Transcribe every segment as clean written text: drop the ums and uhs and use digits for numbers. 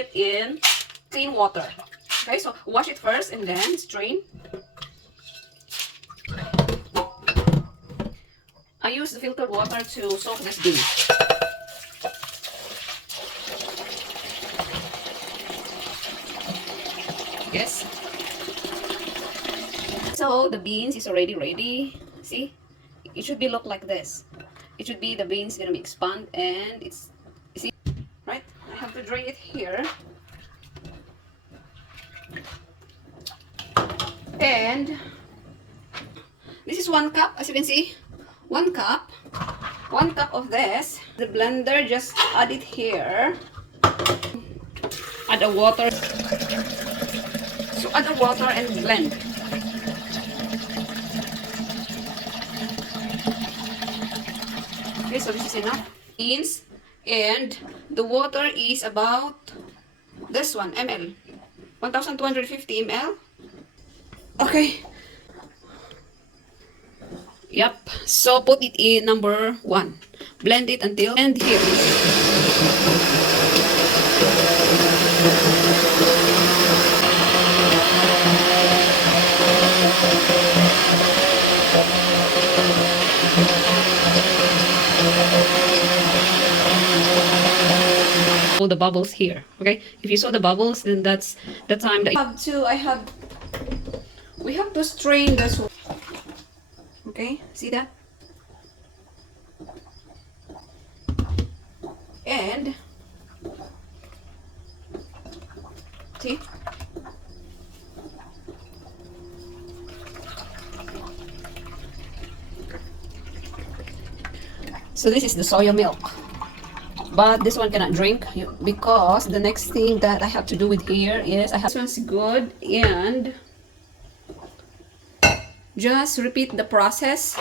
it in clean water. Okay, so wash it first and then strain. I use the filtered water to soak this beans. Yes. So the beans is already ready. See, it should be look like this. It should be the beans gonna be expand and it's, see, right? I have to drain it here. And this is 1 cup, as you can see. 1 cup. 1 cup of this. The blender, just add it here. Add the water. So add the water and blend. Okay, so this is enough. Beans, and the water is about this one ml, 1250 ml. Okay. Yep. So put it in number 1. Blend it until and here. All the bubbles here. Okay. If you saw the bubbles, then that's the time that we have to strain this. Okay, see that? And see? So this is the soya milk. But this one cannot drink because the next thing that I have to do with here is this one's good, and just repeat the process.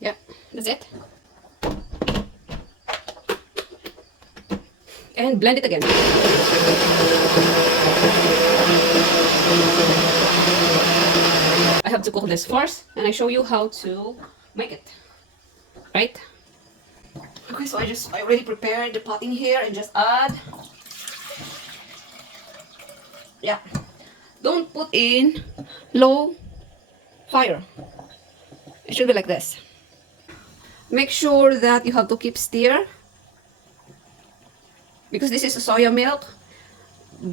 Yeah, that's it. And blend it again. I have to cook this first, and I show you how to make it. Right? Okay, so I already prepared the potting here and just add. Yeah. Don't put in low fire. It should be like this. Make sure that you have to keep stir, because this is a soya milk.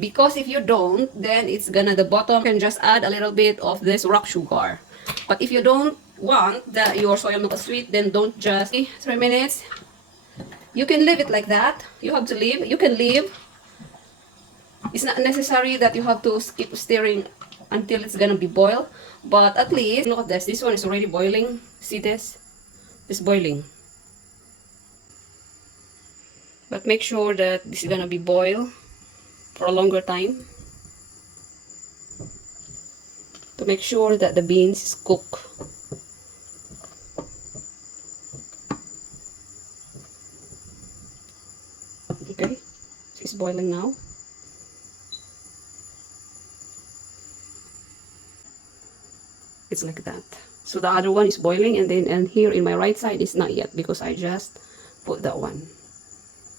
Because if you don't, then it's gonna, the bottom can just add a little bit of this rock sugar. But if you don't want that your soya milk is sweet, then don't just 3 minutes. You can leave it like that. You have to leave. You can leave. It's not necessary that you have to keep stirring until it's gonna be boiled. But at least look at this. This one is already boiling. See this? It's boiling. But make sure that this is gonna be boiled for a longer time to make sure that the beans is cooked. Okay, so it's boiling now. It's like that. So the other one is boiling, and here in my right side is not yet because I just put that one.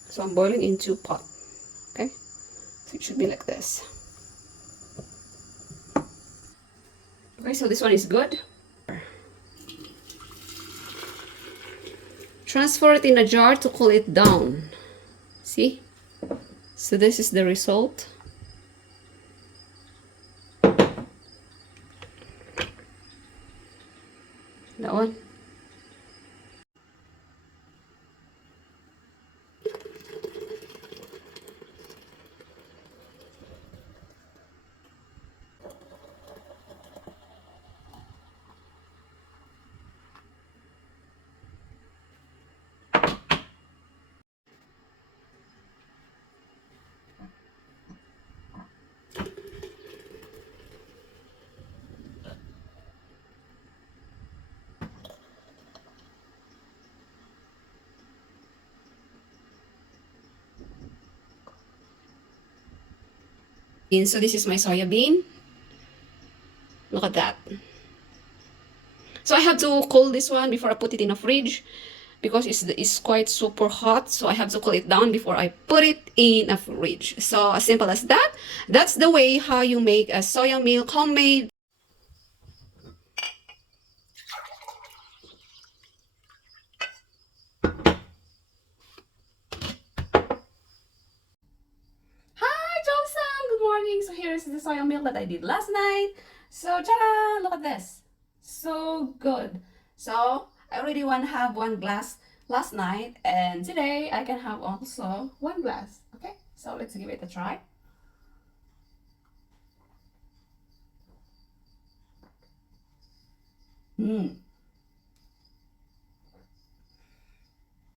So I'm boiling in 2 pots. Okay, so it should be like this. Okay, so this one is good. Transfer it in a jar to cool it down. See? So this is the result. That one. So this is my soya bean. Look at that. So I have to cool this one before I put it in a fridge because it's quite super hot. So I have to cool it down before I put it in a fridge. So as simple as that. That's the way how you make a soya milk homemade. Hi, Johnson! Good morning! So here's the soya milk that I did last night. So, ta-da! Look at this. So good. So, I already want to have one glass last night, and today I can have also one glass. Okay? So, let's give it a try. Mmm.